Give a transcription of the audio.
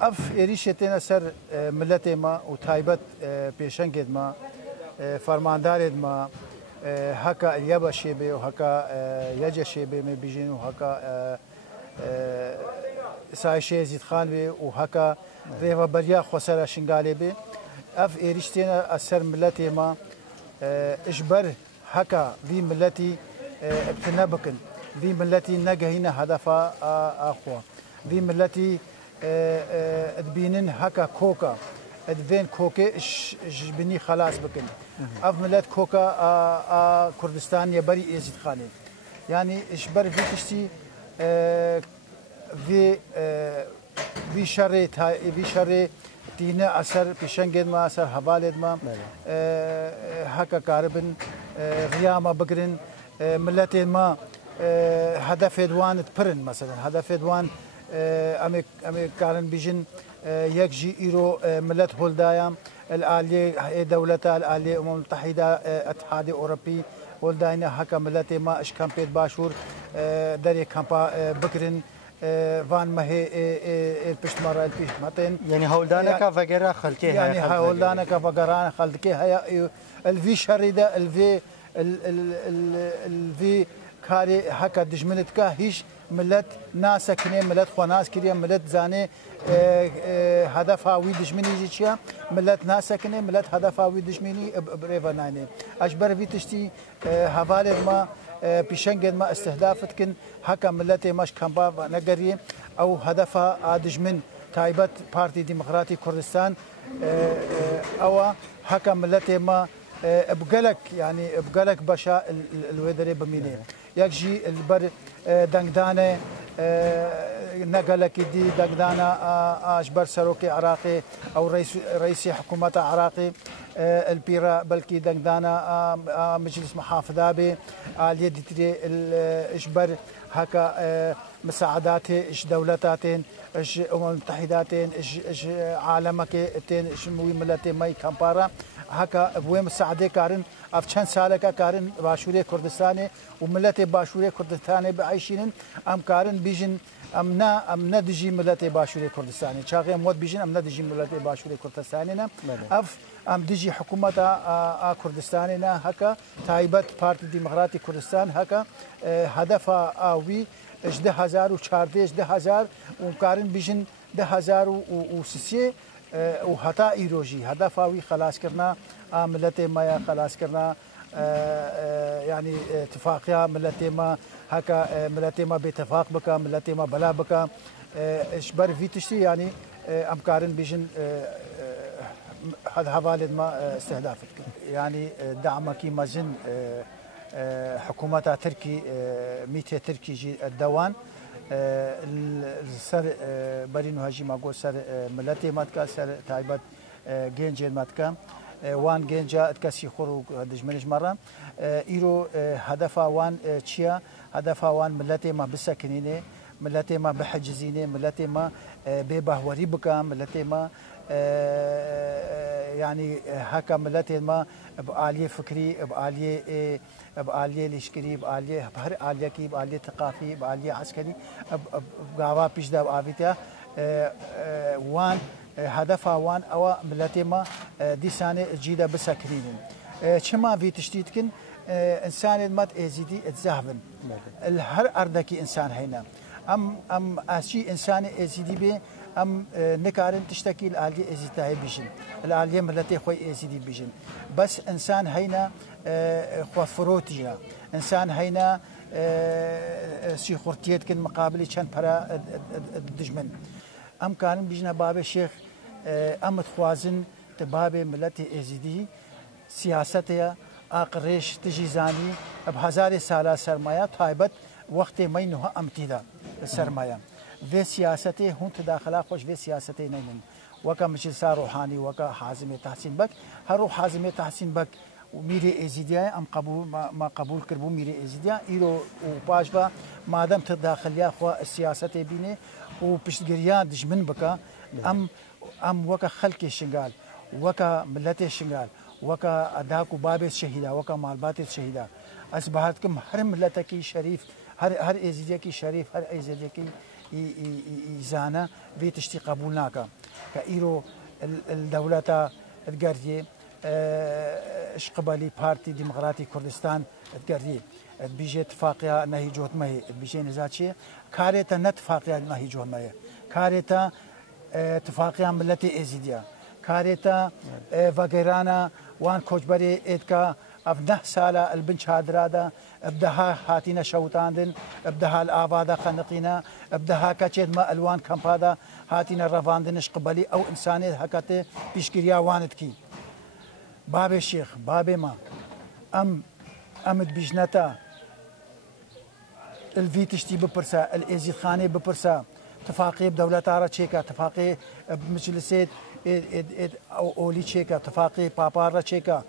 اف ایریشتنا سر ملت ما و تایبت پیشنگید ما فرماندارید ما هکا الیابا شیبه و هکا یجا شیبه می بیجین و هکا سایشه زید خان بی و هکا ریوا بریا خسر شنگالی بی اف ایریشتنا اثر ملت ما اجبر هکا وی ملتی ابتنا بکن وی ملتی نگهینا هدفا اخوا وی ملتی ادبينن هكا كوكا ادفين كوكي بني خلاص بكن اف ملت كوكا كردستان يبري ازيد خاني يعني اشبر في تشتي في شر تينا اثر بشنجد ما اثر حوالد ما هكا كاربن غياما بقرن ملت ما هدف دوان تبرن مثلا هدف دوان أمي كارن بيجن يكجي إيرو ملت هولدايا الآلية دولتا الآلية أمم المتحدة اتحاد أوروبي هولداينا هكا ملت ما إش كامبيت باشور داري كامبا بكرن وان ما هي البشمارة البشماتين يعني هولدانا كفجرة خلتي يعني هولدانا كفجران خلتي هيا الفي شريدة الفي كاري هكا دجمنتك هيش ملت ناس كني ملت خناس كريا ملت زاني هدفها وي دجمني جيتشيا ملت ناس كني ملت هدفها وي دجمني بريفاناني اجبر في تشتي حوالد ما بيشنجد ما استهدافتكن هكا ملت ماش كامبا نغري او هدفها دجمن تايبت بارتي ديمقراطي كردستان او هكا ملت ما بقلك يعني بقلك بشا الويدري بميني يكجي البر دنگدانه نقلك دي دنگدانه اجبر سروكي عراقي او رئيس حكومه عراقي البيرا بلكي دنگدانه مجلس محافظه به اليد تري اجبر هكا مساعدات اش دولتاتين اش امم المتحداتين اش عالمك تين اش موي ملتي ماي كامبارا هكا بوي مساعده كارن اف چند سالك كارن باشوري كردستان وملت باشوري كردستان بعيشين ام كارن بيجن امنا دجي ملت باشوري كردستان شاغي مود بيجن امنا دجي ملت باشوري كردستان اف ام دجي حكومه كردستان هكا تايبت بارتي ديمقراطي كردستان هكا هدفها اوي 10014 10000 وكارن بيجن 10003 وحتى ايروجي هدفها خلاص كرنا ملت ما خلاص كرنا يعني اتفاقيا ملت ما هكا ملت ما باتفاق بك ملت ما بلا بك اشبر في تشتي يعني امكارن بيجن هذا حوالد ما استهدافك يعني دعمك مازن حكومة تركي ميتة تركي جي الدوان سر برينو هاجي ماغو سر ملتي ماتكا سر تايبت جينجين ماتكا وان جينجا اتكسي خورو دجمنج مرة ايرو هدفا وان تشيا هدفا وان ملتي ما بسكنينه ملتي ما بحجزينه ملتي ما ببهوري بكا ملتي ما يعني هكا ملتي ما بآلية فكري بآلية لشكري بآلية بهر آلية كي بآلية ثقافي بآلية عسكري بقاوا بيجدا بآفيتا وان هدفها وان او ملتي ما دي سنه جيدا بسكرين شما في تشتيتكن انسان مات ازيدي اتزهبن الهر اردكي انسان هنا ام اشي انسان ازيدي بي ام نكارن تشتكي الاليه ازيتاي بيجن الاليه ملتي خوي ازيدي بيجن بس انسان هنا خو فروتيا انسان هنا سي خورتيت كن مقابل كان برا دجمن ام كان بيجنا باب الشيخ ام خوازن تباب ملتي ازيدي سياستها اقريش تجي زاني بهزار ساله سرمايه تايبت وقت مينها امتدا السرمايه في سياسته هون تداخلها خوش في سياسته نين وكا مجلس روحاني وكا حازم تحسين بك هرو حازم تحسين بك وميري ازيديا ام قبول ما قبول كربو ميري ازيديا ايرو وباشبا مادام تداخل يا اخو السياسه بيني وبشتغريان دجمن بك ام وكا خلق شنغال وكا ملتي شنغال وكا اداكو باب الشهيده وكا مالبات الشهيده اصبحتكم هر ملتك شريف هر ازيديا كي شريف هر ازيديا كي يزانا في تشتي قبولناك كإيرو الدولة الجرجي اشقبالي بارتي ديمقراطي كردستان الجرجي بيجي اتفاقيا نهي جوت ماهي بيجي نزاتشي كاريتا نتفاقيا نهي جوت ماهي كاريتا اتفاقيا ملتي ازيديا كاريتا فاقيرانا وان كوجبري اتكا ابنه سالا البنش هادرادا ابدها هاتينا شوطاندن ابدها الابادا خنقينا ابدها كاتشيد ما الوان كامبادا هاتينا رفاندنش قبلي او انساني هكاتي بيشكريا واندكي بابي الشيخ بابي ما امد بيجنتا الفيتشتي ببرسا الازيد خاني ببرسا اتفاقية بدولة عرب تشيكا اتفاقية بمجلسات اولي تشيكا اتفاقية بابارا تشيكا